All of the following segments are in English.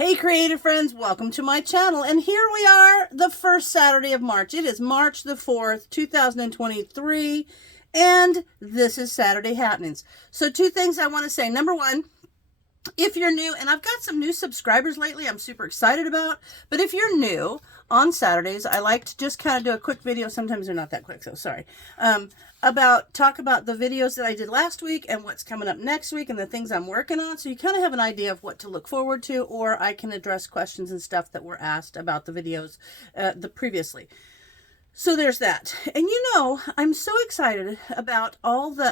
Hey creative friends, welcome to my channel, and here we are, the first Saturday of March. It is March the 4th, 2023, and this is Saturday Happenings. So two things I want to say. Number one, if you're new, and I've got some new subscribers lately I'm super excited about, but if you're new, on Saturdays, I like to just kind of do a quick video. Sometimes they're not that quick, so sorry. Talk about the videos that I did last week and what's coming up next week and the things I'm working on, so you kind of have an idea of what to look forward to, or I can address questions and stuff that were asked about the videos previously. So there's that. And I'm so excited about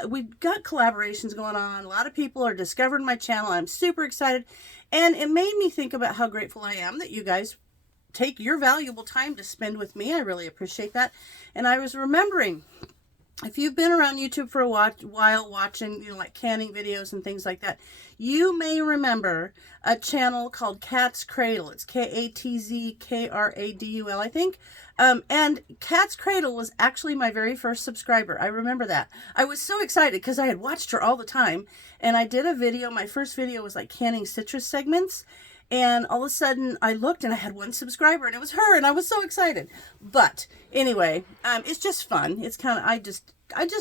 we've got collaborations going on. A lot of people are discovering my channel. I'm super excited. And it made me think about how grateful I am that you guys take your valuable time to spend with me. I really appreciate that. And I was remembering, if you've been around YouTube for a while watching, like canning videos and things like that, you may remember a channel called Cat's Cradle. It's Katzkradul, I think. And Cat's Cradle was actually my very first subscriber. I remember that. I was so excited because I had watched her all the time. And I did a video. My first video was like canning citrus segments. And all of a sudden I looked and I had one subscriber and it was her, and I was so excited. But anyway, it's just fun. It's kind of, I just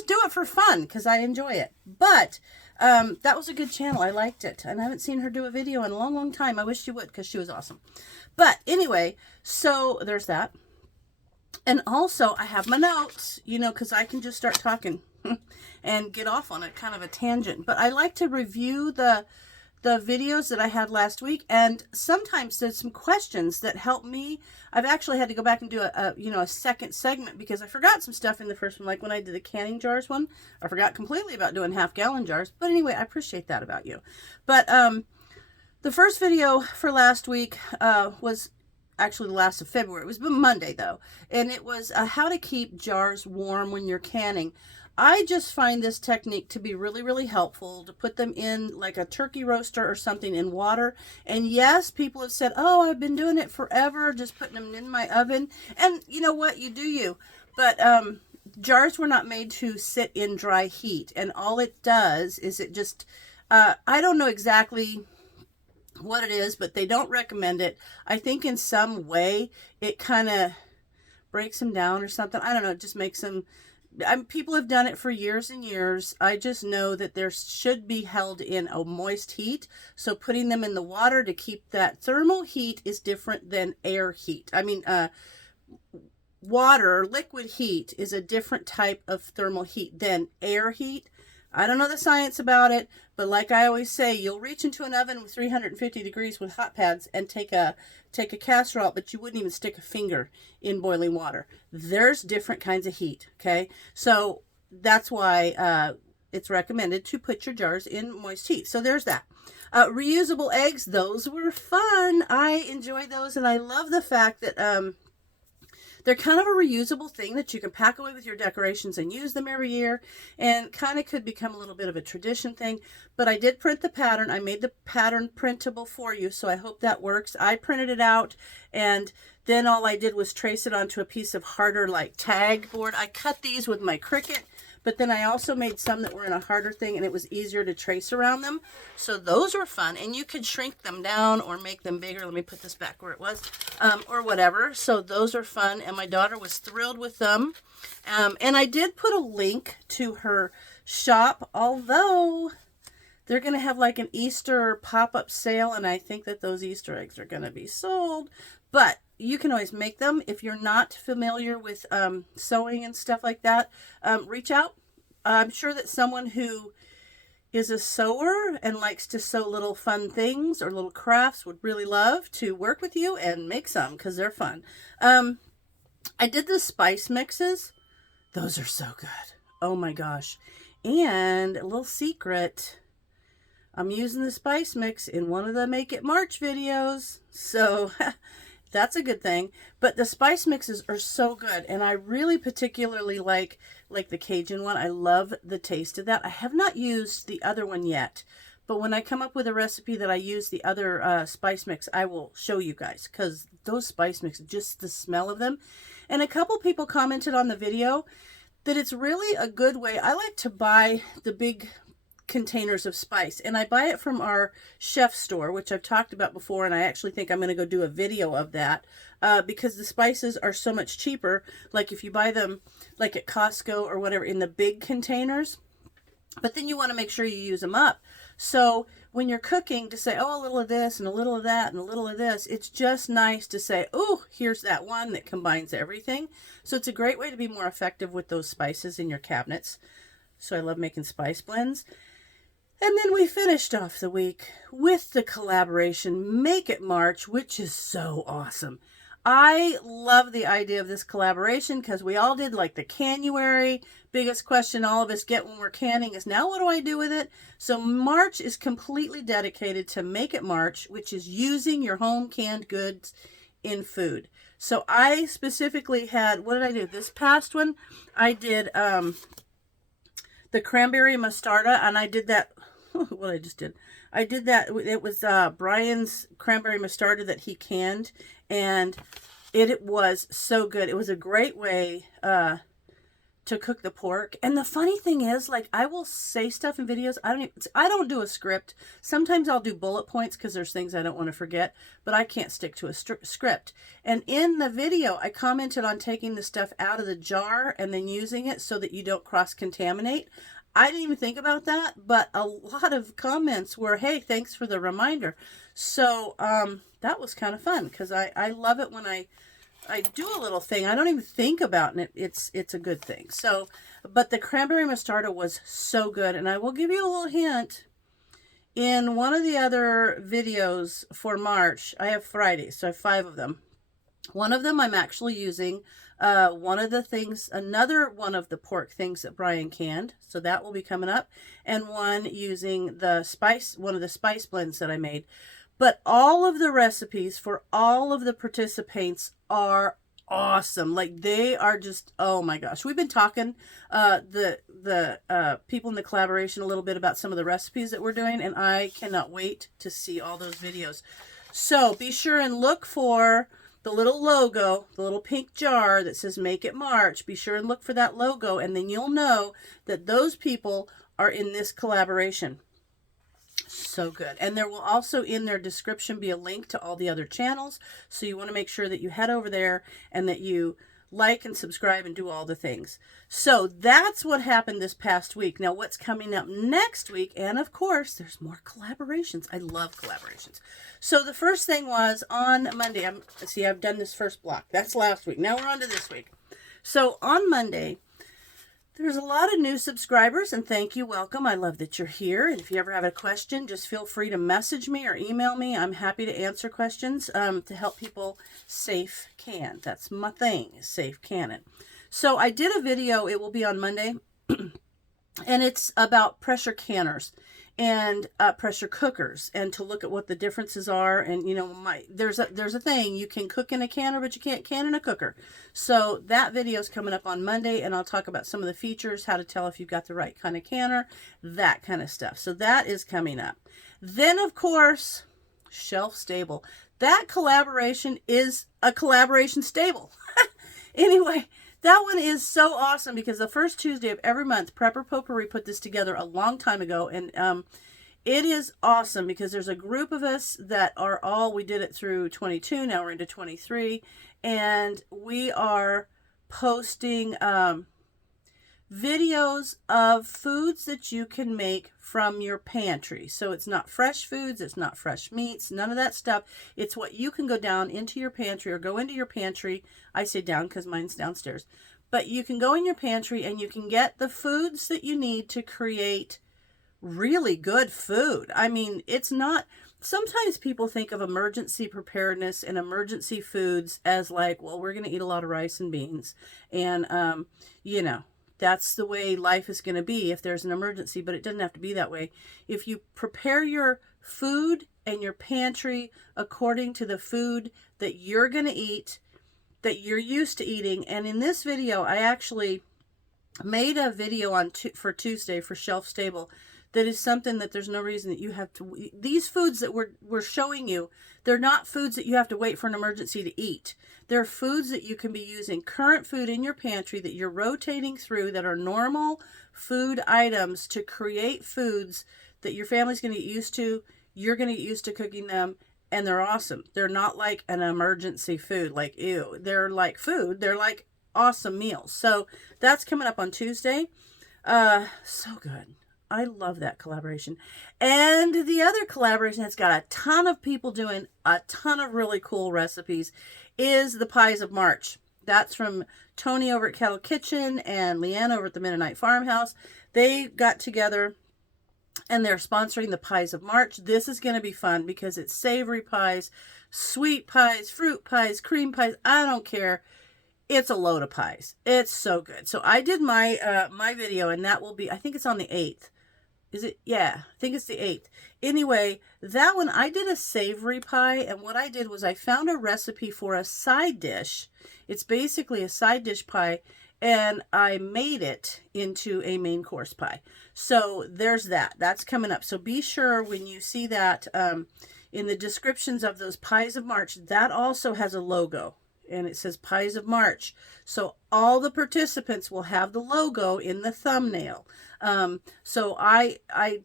do it for fun because I enjoy it. But that was a good channel. I liked it. And I haven't seen her do a video in a long, long time. I wish she would because she was awesome. But anyway, so there's that. And also I have my notes, because I can just start talking and get off on a kind of a tangent. But I like to review the videos that I had last week, and sometimes there's some questions that help me. I've actually had to go back and do a second segment because I forgot some stuff in the first one, like when I did the canning jars one. I forgot completely about doing half-gallon jars, but anyway, I appreciate that about you. But the first video for last week was actually the last of February. It was Monday though, and it was how to keep jars warm when you're canning. I just find this technique to be really, really helpful, to put them in like a turkey roaster or something in water. And yes, people have said, oh, I've been doing it forever, just putting them in my oven. And you know what? You do you. But jars were not made to sit in dry heat. And all it does is it just, I don't know exactly what it is, but they don't recommend it. I think in some way it kind of breaks them down or something. I don't know. It just makes them... people have done it for years and years. I just know that there should be held in a moist heat. So putting them in the water to keep that thermal heat is different than air heat. I mean, water, liquid heat, is a different type of thermal heat than air heat. I don't know the science about it, but like I always say, you'll reach into an oven with 350 degrees with hot pads and take a casserole, but you wouldn't even stick a finger in boiling water. There's different kinds of heat, okay? So that's why it's recommended to put your jars in moist heat. So there's that. Reusable eggs, those were fun. I enjoy those, and I love the fact that they're kind of a reusable thing that you can pack away with your decorations and use them every year, and kind of could become a little bit of a tradition thing. But I did print the pattern. I made the pattern printable for you, so I hope that works. I printed it out, and then all I did was trace it onto a piece of harder like tag board. I cut these with my Cricut, but then I also made some that were in a harder thing, and it was easier to trace around them. So those were fun, and you could shrink them down or make them bigger. Let me put this back where it was, or whatever. So those are fun, and my daughter was thrilled with them. And I did put a link to her shop, although they're going to have like an Easter pop-up sale, and I think that those Easter eggs are going to be sold. But you can always make them. If you're not familiar with sewing and stuff like that, reach out. I'm sure that someone who is a sewer and likes to sew little fun things or little crafts would really love to work with you and make some, because they're fun. I did the spice mixes. Those are so good. Oh my gosh. And a little secret, I'm using the spice mix in one of the Make It March videos. So that's a good thing. But the spice mixes are so good, and I really particularly like the Cajun one. I love the taste of that. I have not used the other one yet, but when I come up with a recipe that I use the other spice mix, I will show you guys, because those spice mixes, just the smell of them. And a couple people commented on the video that it's really a good way. I like to buy the big containers of spice. And I buy it from our chef store, which I've talked about before, and I actually think I'm going to go do a video of that because the spices are so much cheaper. Like if you buy them like at Costco or whatever in the big containers, but then you want to make sure you use them up. So when you're cooking, to say, oh, a little of this and a little of that and a little of this, it's just nice to say, oh, here's that one that combines everything. So it's a great way to be more effective with those spices in your cabinets. So I love making spice blends. And then we finished off the week with the collaboration Make It March, which is so awesome. I love the idea of this collaboration because we all did like the Canuary. Biggest question all of us get when we're canning is, now what do I do with it? So March is completely dedicated to Make It March, which is using your home canned goods in food. So I specifically had, what did I do? This past one, I did the cranberry mostarda, and I did that, what I just did. I did that, it was Brian's cranberry mostarda that he canned, and it was so good. It was a great way to cook the pork. And the funny thing is, like, I will say stuff in videos. I don't do a script. Sometimes I'll do bullet points because there's things I don't want to forget, but I can't stick to a script. And in the video, I commented on taking the stuff out of the jar and then using it so that you don't cross-contaminate. I didn't even think about that, but a lot of comments were, hey, thanks for the reminder. So that was kind of fun because I love it when I do a little thing I don't even think about, and it's a good thing. So, but the cranberry mostarda was so good, and I will give you a little hint. In one of the other videos for March, I have Fridays, so I have 5 of them. One of them I'm actually using one of the things, another one of the pork things that Brian canned, so that will be coming up, and one using the spice, one of the spice blends that I made. But all of the recipes for all of the participants are awesome. Like, they are just, oh my gosh. We've been talking, the people in the collaboration a little bit about some of the recipes that we're doing, and I cannot wait to see all those videos. So be sure and look for the little logo, the little pink jar that says Make It March. Be sure and look for that logo, and then you'll know that those people are in this collaboration. So good. And there will also in their description be a link to all the other channels. So you want to make sure that you head over there and that you like and subscribe and do all the things. So that's what happened this past week. Now what's coming up next week? And of course, there's more collaborations. I love collaborations. So the first thing was on Monday. I've done this first block. That's last week. Now we're on to this week. So on Monday, there's a lot of new subscribers, and thank you, welcome. I love that you're here. And if you ever have a question, just feel free to message me or email me. I'm happy to answer questions to help people safe can. That's my thing, is safe canning. So I did a video, it will be on Monday, and it's about pressure canners and pressure cookers, and to look at what the differences are. And you know, there's a thing, you can cook in a canner, but you can't can in a cooker. So that video is coming up on Monday, and I'll talk about some of the features, how to tell if you've got the right kind of canner, that kind of stuff. So that is coming up. Then of course, shelf stable. That collaboration is a collaboration stable. Anyway, that one is so awesome because the first Tuesday of every month, Prepper Potpourri put this together a long time ago. And it is awesome because there's a group of us that are all, we did it through 22, now we're into 23. And we are posting videos of foods that you can make from your pantry. So it's not fresh foods, it's not fresh meats, none of that stuff. It's what you can go down into your pantry or go into your pantry. I say down because mine's downstairs. But you can go in your pantry and you can get the foods that you need to create really good food. I mean, it's not, sometimes people think of emergency preparedness and emergency foods as like, well, we're going to eat a lot of rice and beans. And, you know, that's the way life is going to be if there's an emergency, but it doesn't have to be that way. If you prepare your food and your pantry according to the food that you're going to eat, that you're used to eating. And in this video, I actually made a video for Tuesday for Shelf Stable that is something that there's no reason that you have to. These foods that we're showing you, they're not foods that you have to wait for an emergency to eat. They're foods that you can be using current food in your pantry that you're rotating through that are normal food items to create foods that your family's going to get used to. You're going to get used to cooking them, and they're awesome. They're not like an emergency food, like ew. They're like food. They're like awesome meals. So that's coming up on Tuesday. So good. I love that collaboration. And the other collaboration that's got a ton of people doing a ton of really cool recipes is the Pies of March. That's from Tony over at Kettle Kitchen and Leanne over at the Mennonite Farmhouse. They got together and they're sponsoring the Pies of March. This is going to be fun because it's savory pies, sweet pies, fruit pies, cream pies. I don't care. It's a load of pies. It's so good. So I did my my video, and that will be, I think it's on the 8th. Is it? Yeah, I think it's the 8th. Anyway, that one, I did a savory pie, and what I did was I found a recipe for a side dish. It's basically a side dish pie, and I made it into a main course pie. So there's that. That's coming up. So be sure when you see that in the descriptions of those Pies of March, that also has a logo. And it says Pies of March. So all the participants will have the logo in the thumbnail. So I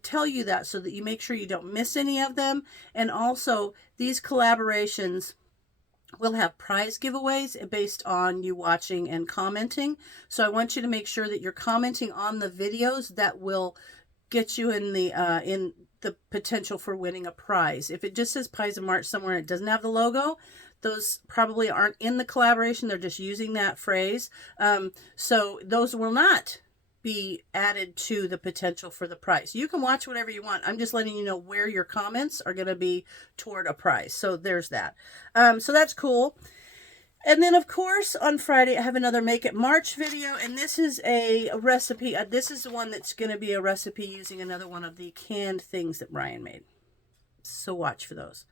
tell you that so that you make sure you don't miss any of them. And also these collaborations will have prize giveaways based on you watching and commenting. So I want you to make sure that you're commenting on the videos that will get you in the potential for winning a prize. If it just says Pies of March somewhere and it doesn't have the logo, those probably aren't in the collaboration. They're just using that phrase. So those will not be added to the potential for the prize. You can watch whatever you want. I'm just letting you know where your comments are going to be toward a prize. So there's that. So that's cool. And then, of course, on Friday, I have another Make It March video. And this is a recipe. This is the one that's going to be a recipe using another one of the canned things that Brian made. So watch for those.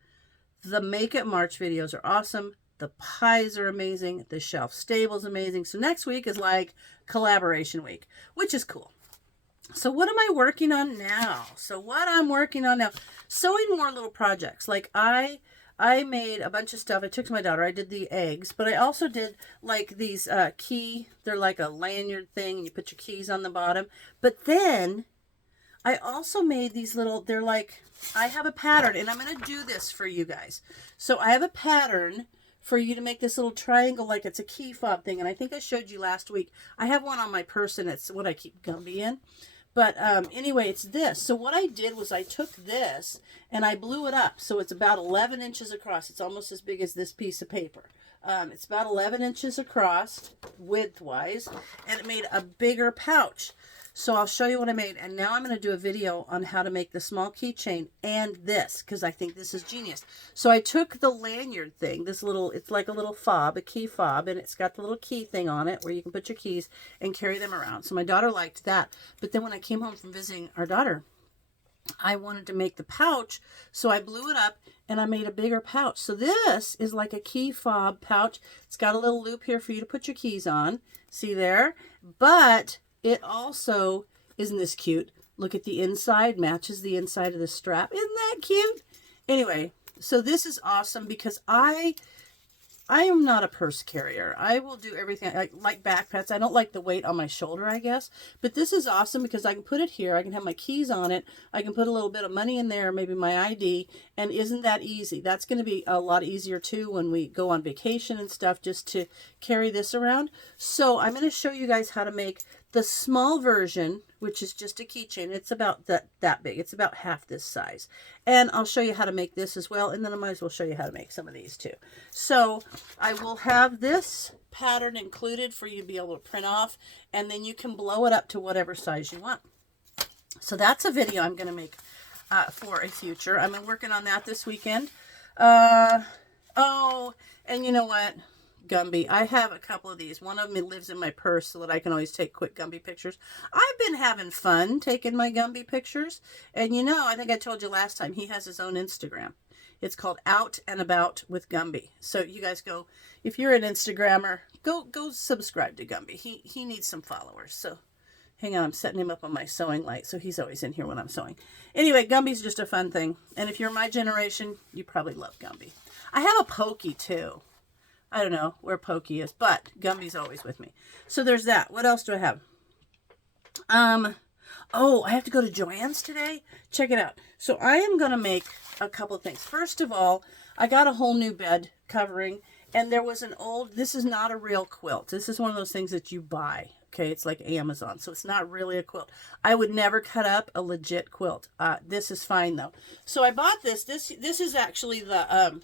The Make It March videos are awesome. The pies are amazing. The shelf stable is amazing. So next week is like collaboration week, which is cool. So what am I working on now? Sewing more little projects. Like I made a bunch of stuff. I took to my daughter. I did the eggs, but I also did like these they're like a lanyard thing. And you put your keys on the bottom. But then I also made these little, they're like, I have a pattern, and I'm going to do this for you guys. So I have a pattern for you to make this little triangle like it's a key fob thing, and I think I showed you last week. I have one on my purse, and it's what I keep Gumby in. But anyway, it's this. So what I did was I took this, and I blew it up. So it's about 11 inches across. It's almost as big as this piece of paper. It's about 11 inches across, width-wise, and it made a bigger pouch. So I'll show you what I made. And now I'm going to do a video on how to make the small keychain and this, because I think this is genius. So I took the lanyard thing, this little, it's like a little fob, a key fob, and it's got the little key thing on it where you can put your keys and carry them around. So my daughter liked that. But then when I came home from visiting our daughter, I wanted to make the pouch, so I blew it up and I made a bigger pouch. So this is like a key fob pouch. It's got a little loop here for you to put your keys on. See there? But it also, isn't this cute? Look at the inside, matches the inside of the strap. Isn't that cute? Anyway, so this is awesome because I am not a purse carrier. I will do everything. I like backpacks. I don't like the weight on my shoulder, I guess. But this is awesome because I can put it here. I can have my keys on it. I can put a little bit of money in there, maybe my ID. And isn't that easy? That's going to be a lot easier too when we go on vacation and stuff, just to carry this around. So I'm going to show you guys how to make the small version, which is just a keychain. It's about that big. It's about half this size. And I'll show you how to make this as well. And then I might as well show you how to make some of these too. So I will have this pattern included for you to be able to print off. And then you can blow it up to whatever size you want. So that's a video I'm going to make for a future. I've been working on that this weekend. Oh, and you know what? Gumby. I have a couple of these. One of them lives in my purse so that I can always take quick Gumby pictures. I've been having fun taking my Gumby pictures. And you know, I think I told you last time, he has his own Instagram. It's called Out and About with Gumby. So you guys go, if you're an Instagrammer, go subscribe to Gumby. He needs some followers. So Hang on, I'm setting him up on my sewing light, so he's always in here when I'm sewing. Anyway, Gumby's just a fun thing. And if you're my generation, you probably love Gumby. I have a Pokey, too. I don't know where Pokey is, but Gumby's always with me. So there's that. What else do I have? Oh, I have to go to Joannes today. Check it out. So I am going to make a couple of things. First of all, I got a whole new bed covering, and there was an old, this is not a real quilt. This is one of those things that you buy. Okay, it's like Amazon, so it's not really a quilt. I would never cut up a legit quilt. This is fine though. So I bought this. This is actually the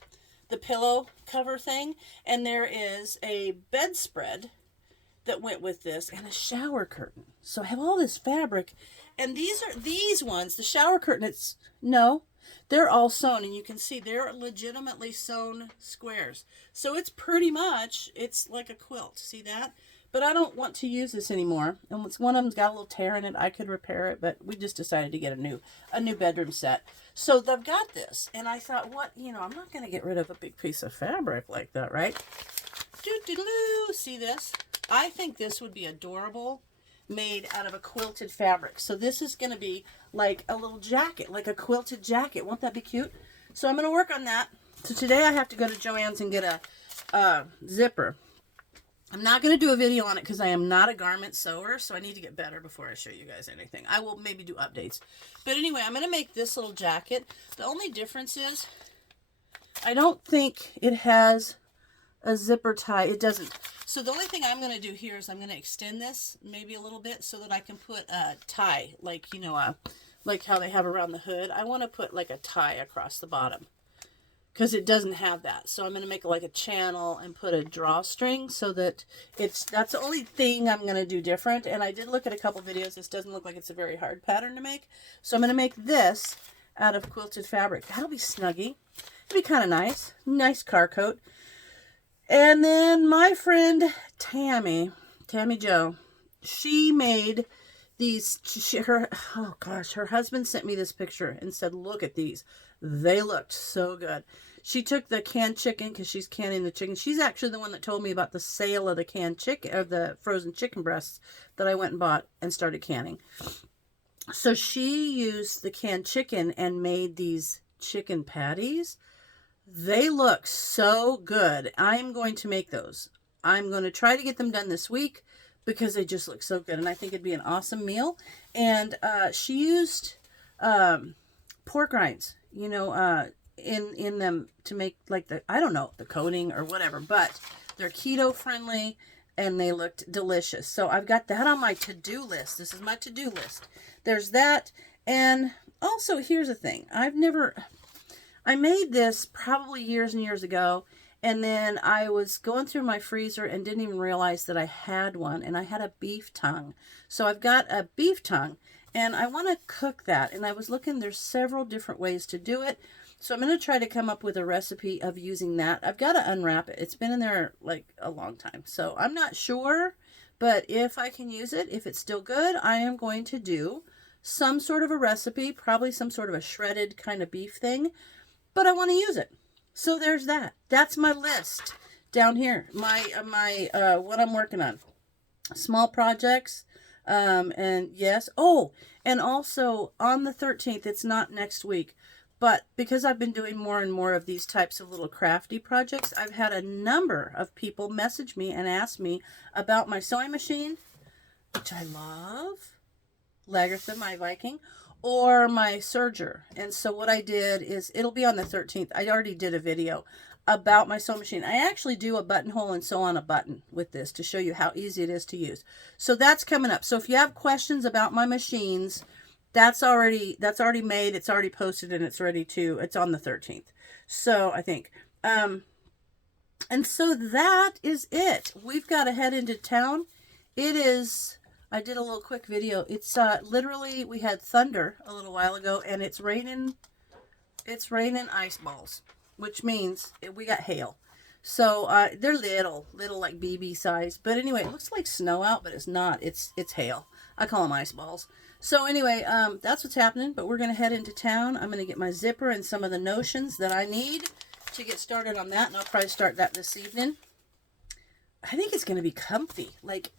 pillow cover thing, and there is a bedspread that went with this and a shower curtain. So I have all this fabric, and these ones, the shower curtain. They're all sewn, and you can see they're legitimately sewn squares. So it's pretty much, it's like a quilt. See that? But I don't want to use this anymore. And once one of them's got a little tear in it, I could repair it, but we just decided to get a new bedroom set. So I've got this, and I thought, I'm not going to get rid of a big piece of fabric like that, right? Doo-doo-doo. See this? I think this would be adorable made out of a quilted fabric. So this is going to be like a little jacket, like a quilted jacket. Won't that be cute? So I'm going to work on that. So today I have to go to Joann's and get a zipper. I'm not going to do a video on it because I am not a garment sewer, so I need to get better before I show you guys anything. I will maybe do updates. But anyway, I'm going to make this little jacket. The only difference is I don't think it has a zipper tie. It doesn't. So the only thing I'm going to do here is I'm going to extend this maybe a little bit so that I can put a tie, like, like how they have around the hood. I want to put like a tie across the bottom, because it doesn't have that. So I'm going to make like a channel and put a drawstring so that that's the only thing I'm going to do different. And I did look at a couple videos. This doesn't look like it's a very hard pattern to make. So I'm going to make this out of quilted fabric. That'll be snuggy. It'll be kind of nice. Nice car coat. And then my friend Tammy Jo, she made these, her husband sent me this picture and said, look at these. They looked so good. She took the canned chicken, because she's canning the chicken. She's actually the one that told me about the sale of the canned chicken, of the frozen chicken breasts that I went and bought and started canning. So she used the canned chicken and made these chicken patties. They look so good. I'm going to make those. I'm going to try to get them done this week because they just look so good. And I think it'd be an awesome meal. And she used pork rinds, in them to make like the coating or whatever, but they're keto friendly and they looked delicious. So I've got that on my to-do list. This is my to-do list. There's that. And also, here's the thing. I made this probably years and years ago, and then I was going through my freezer and didn't even realize that I had one, and I had a beef tongue. So I've got a beef tongue, and I want to cook that. And I was looking, there's several different ways to do it. So I'm going to try to come up with a recipe of using that. I've got to unwrap it. It's been in there like a long time. So I'm not sure, but if I can use it, if it's still good, I am going to do some sort of a recipe, probably some sort of a shredded kind of beef thing, but I want to use it. So there's that. That's my list down here. My what I'm working on. Small projects. And yes. Oh, and also on the 13th, it's not next week, but because I've been doing more and more of these types of little crafty projects, I've had a number of people message me and ask me about my sewing machine, which I love, Lagertha, my Viking, or my serger. And so what I did is, it'll be on the 13th. I already did a video about my sewing machine. I actually do a buttonhole and sew on a button with this to show you how easy it is to use. So that's coming up. So if you have questions about my machines, that's already made, it's already posted, and it's on the 13th. So I think, and so that is it. We've got to head into town. I did a little quick video. It's literally, we had thunder a little while ago, and it's raining ice balls, which means we got hail. So they're little like BB size. But anyway, it looks like snow out, but it's not. It's hail. I call them ice balls. So anyway, that's what's happening. But we're going to head into town. I'm going to get my zipper and some of the notions that I need to get started on that. And I'll probably start that this evening. I think it's going to be comfy. Like,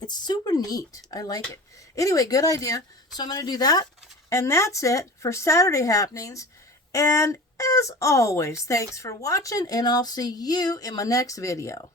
It's super neat. I like it. Anyway, good idea. So I'm going to do that. And that's it for Saturday happenings. And as always, thanks for watching, and I'll see you in my next video.